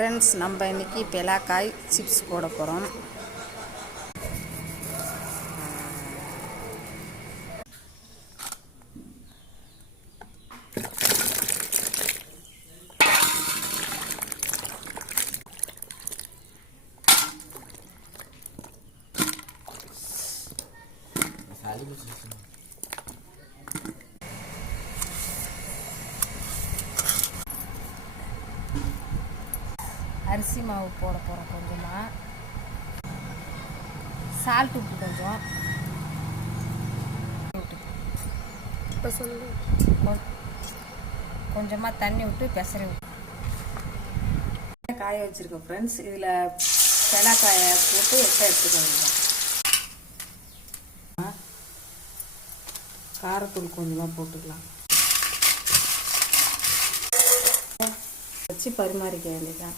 Friends, நம்ம இன்னைக்கு பெலாக்காய் chips போட போகிறோம். அரிசி மாவு போட போகிறோம். கொஞ்சமாக சால்ட் உப்பு கொஞ்சம் இப்போ சொல்லு. கொஞ்சமாக தண்ணி விட்டு பெசரி விட்டு காய வச்சுருக்கோம். ஃப்ரெண்ட்ஸ், இதில் பெலாக்காயை போட்டு எடுத்துக்கோங்க. காரத்தூள் கொஞ்சமாக போட்டுக்கலாம். வச்சு பரிமாறிக்க வேண்டியதான்.